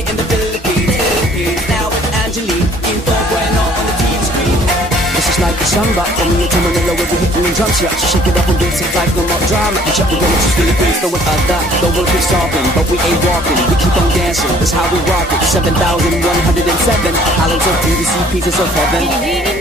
party in the Philippines. Now with Angelique, Quinto Bueno on the TV screen. This is like a samba, coming into Manila with the hitting and drum shot. Shake it up and dance it like no more drama. And check the women to Philippines, throw it at that. The world keeps talking, but we ain't walking. We keep on dancing, that's how we rock it. 7,107 islands of beauty, see pieces of heaven.